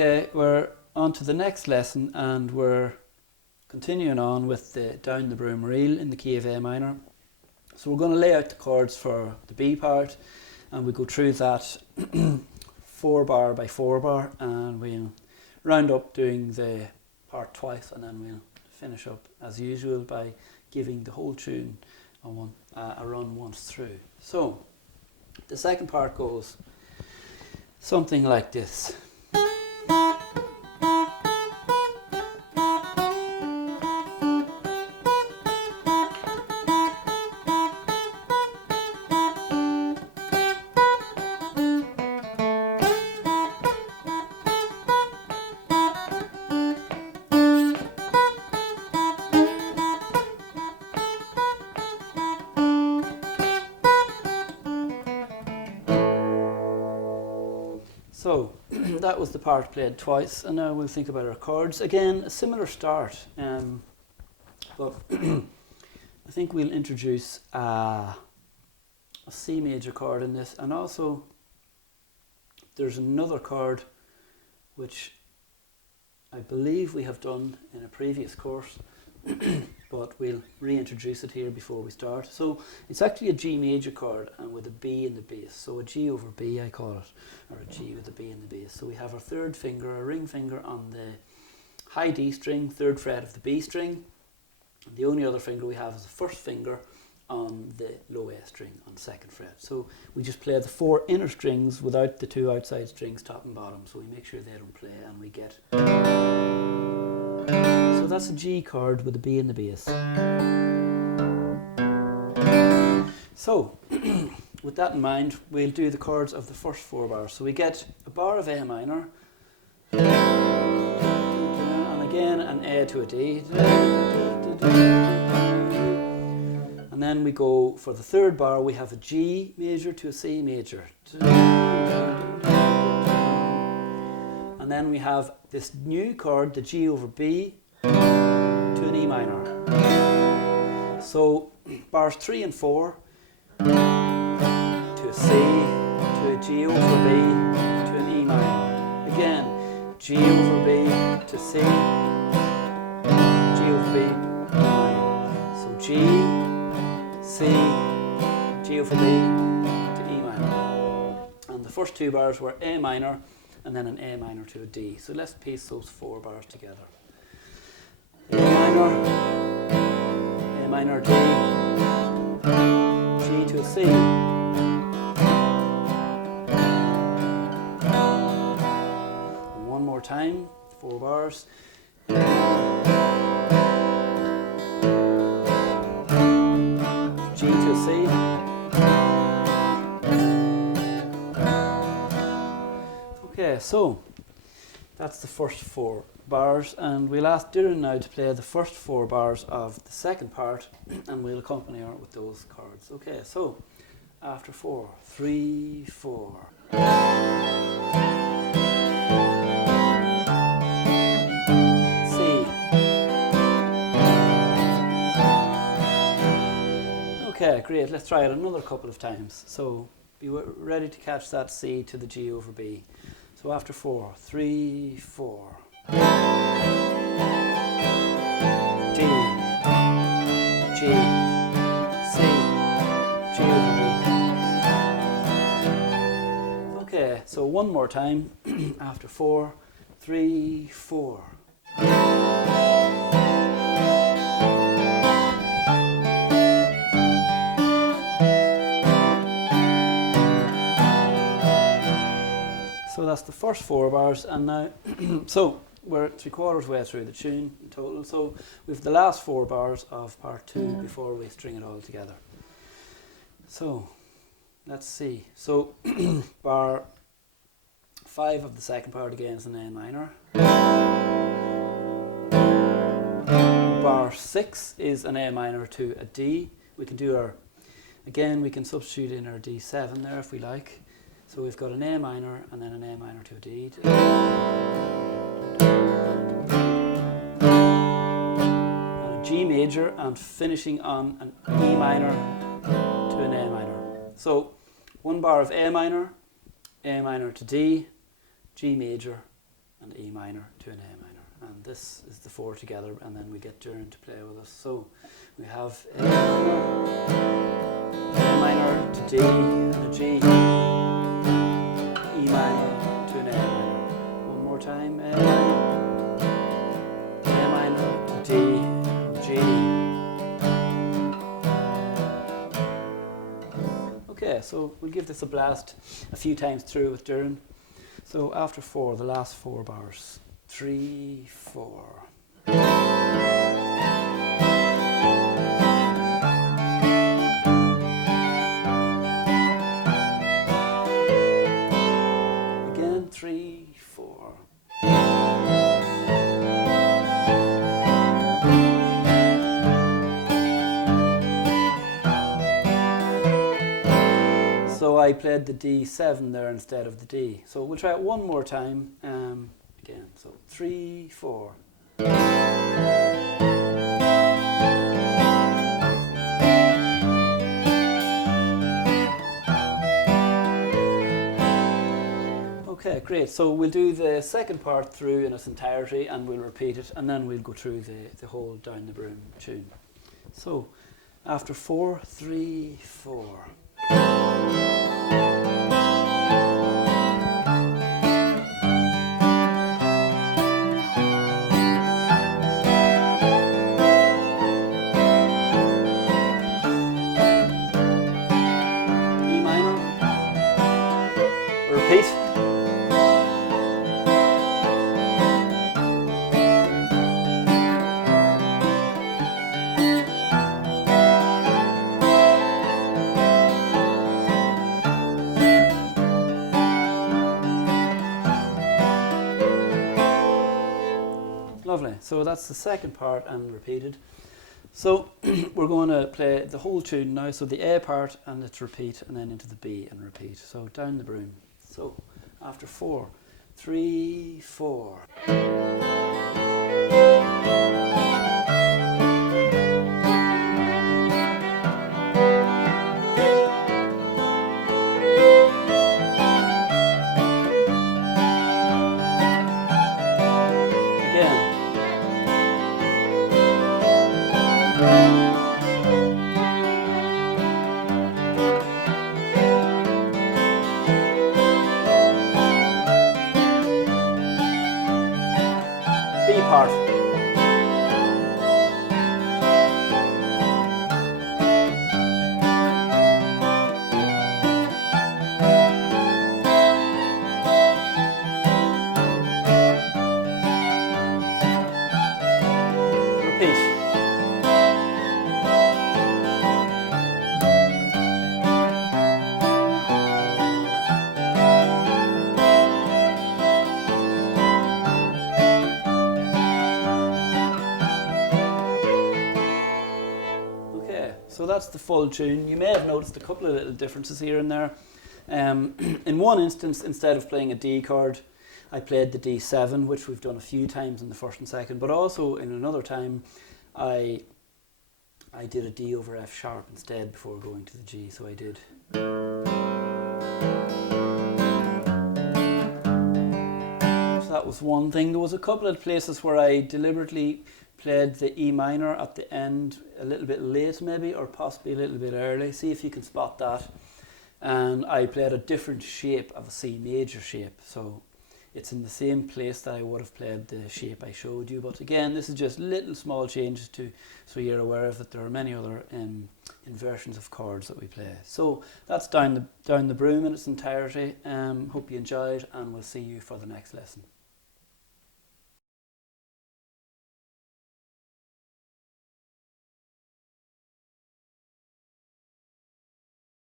Okay, we're on to the next lesson and we're continuing on with the Down the Broom Reel in the key of A minor. So we're going to lay out the chords for the B part and we go through that 4 bar by 4 bar and we'll round up doing the part twice and then we'll finish up as usual by giving the whole tune a run once through. So the second part goes something like this. So that was the part played twice, and now we'll think about our chords. Again, a similar start, but I think we'll introduce a C major chord in this, and also there's another chord which I believe we have done in a previous course, but we'll reintroduce it here before we start. So it's actually a G major chord and with a B in the bass. So a G over B I call it, or a G with a B in the bass. So we have our third finger, a ring finger on the high D string, 3rd fret of the B string. And the only other finger we have is the first finger on the low A string on the 2nd fret. So we just play the 4 inner strings without the 2 outside strings, top and bottom. So we make sure they don't play and we get... So that's a G chord with a B in the bass. So, with that in mind, we'll do the chords of the first 4 bars. So we get a bar of A minor, and again an A to a D. And then we go for the 3rd bar, we have a G major to a C major. And then we have this new chord, the G over B, to an E minor. So bars 3 and 4 to a C, to a G over B, to an E minor. Again, G over B to C, G over B, E minor. So G, C, G over B to E minor. And the first 2 bars were A minor and then an A minor to a D. So let's piece those 4 bars together. A minor, D, G to a C, one more time, 4 bars, G to a C, okay, so that's the first 4 bars, and we'll ask Doireann now to play the first 4 bars of the second part and we'll accompany her with those chords. Okay, so after 4, 3, 4. C. Okay, great, let's try it another couple of times. So be ready to catch that C to the G over B. So after 4, 3, 4. D, G, C, G over B. Okay, so one more time. After 4, 3, 4. So that's the first 4 bars, and now so we're 3/4 way through the tune in total, so we have the last 4 bars of part 2 before we string it all together. So let's see. So bar 5 of the second part again is an A minor. Bar 6 is an A minor to a D. We can do our, again we can substitute in our D7 there if we like. So we've got an A minor and then an A minor to a D. G major and finishing on an E minor to an A minor. So 1 bar of A minor to D, G major, an E minor to an A minor. And this is the 4 together, and then we get Doireann to play with us. So we have A minor to D and a G, E minor to an A minor. One more time, A minor to D and G. Okay, so we'll give this a blast a few times through with Doireann. So after 4, the last 4 bars. 3, 4. Again, 3, 4. So I played the D7 there instead of the D. So we'll try it one more time. Again, so 3, 4. Okay, great. So we'll do the second part through in its entirety, and we'll repeat it, and then we'll go through the whole Down the Broom tune. So after 4, 3, 4. Lovely. So that's the second part and repeated. So we're going to play the whole tune now. So the A part and it's repeat, and then into the B and repeat. So Down the Broom. So after 4, 3, 4. B part. Repeat. So that's the full tune. You may have noticed a couple of little differences here and there. In one instance, instead of playing a D chord, I played the D7, which we've done a few times in the first and second, but also in another time, I did a D over F sharp instead before going to the G, so I did. So that was one thing. There was a couple of places where I deliberately played the E minor at the end a little bit late maybe, or possibly a little bit early. See if you can spot that. And I played a different shape of a C major shape. So it's in the same place that I would have played the shape I showed you. But again, this is just little small changes so you're aware of that there are many other inversions of chords that we play. So that's Down the Broom in its entirety. Hope you enjoyed, and we'll see you for the next lesson.